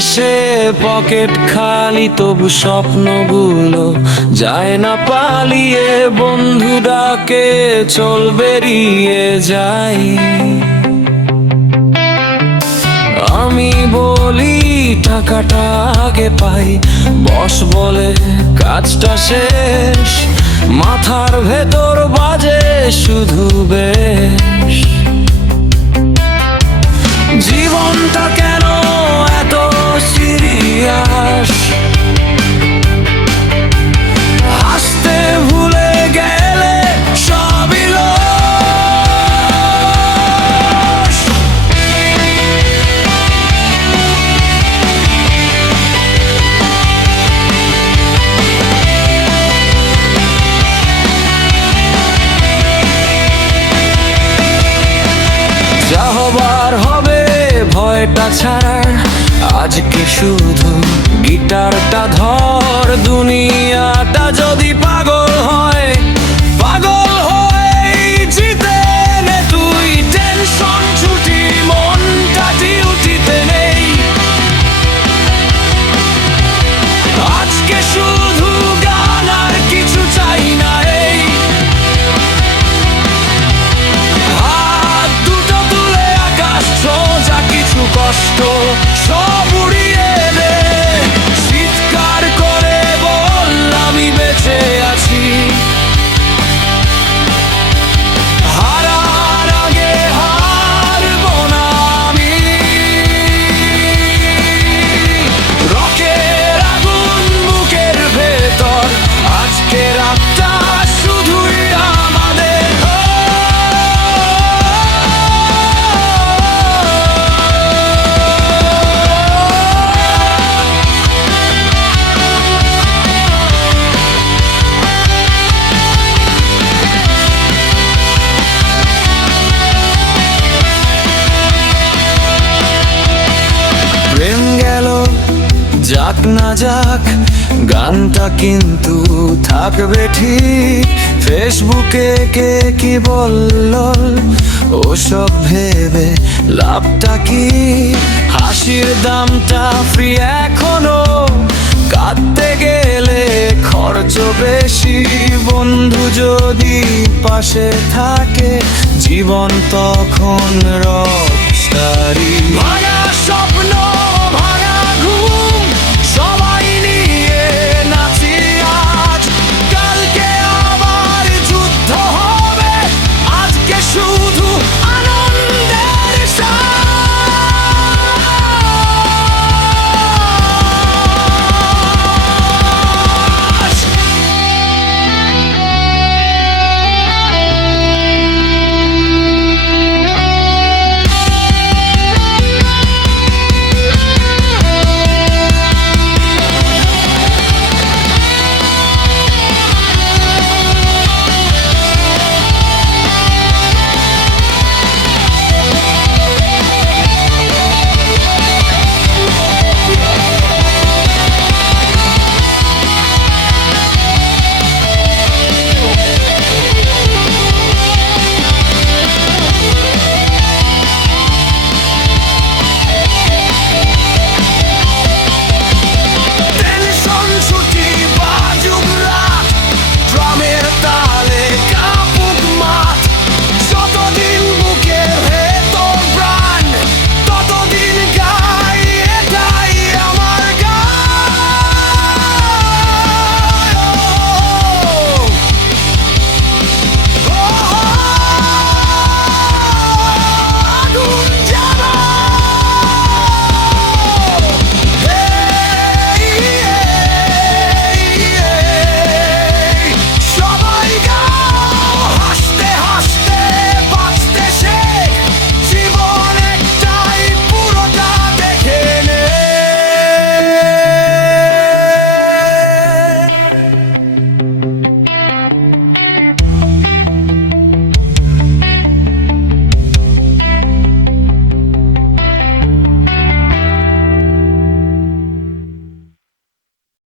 শেষে পকেট খালি, তবু স্বপ্নগুলো যায় না পালিয়ে। বন্ধু ডাকে চল বেরিয়ে যাই, আমি বলি টাকাটা আগে পাই। বস বলে কাজটা শেষ, মাথার ভেতর বাজে শুধু বেশ। জীবনটা কেন এত সিরিয়াস, হাসতে ভুলে গেলে সবই লস। যা হবার হবে ভয়টা ছাড়ার, আজকে শুধু গিটারটা ধর। দুনিয়াটা যদি পাগল হয়, পাগল হয়ে জিতে নে তুই। টেনশন ছুটি, মনটা ডিউটিতে নেই। আজকে শুধু গান আর কিছু চাই না। এই হাত দুটো তুলে আকাশ সোজা, কিছু কষ্ট সব উড়িয়ে দে। চিৎকার করে বল আমি বেঁচে আছি, হারার আগে হারবো না আমি। রকের আগুন বুকের ভেতর, আজকে রাতটা শুধুই আমাদের। প্রেম গেল যাক না যাক, গানটা কিন্তু থাকবে ঠিক। ফেসবুকে কে কি বলল ওসব ভেবে লাভটা কি? হাসির দামটা ফ্রি এখনো, কাঁদতে গেলে খরচ বেশি। বন্ধু যদি পাশে থাকে, জীবন তখন রকস্টারি।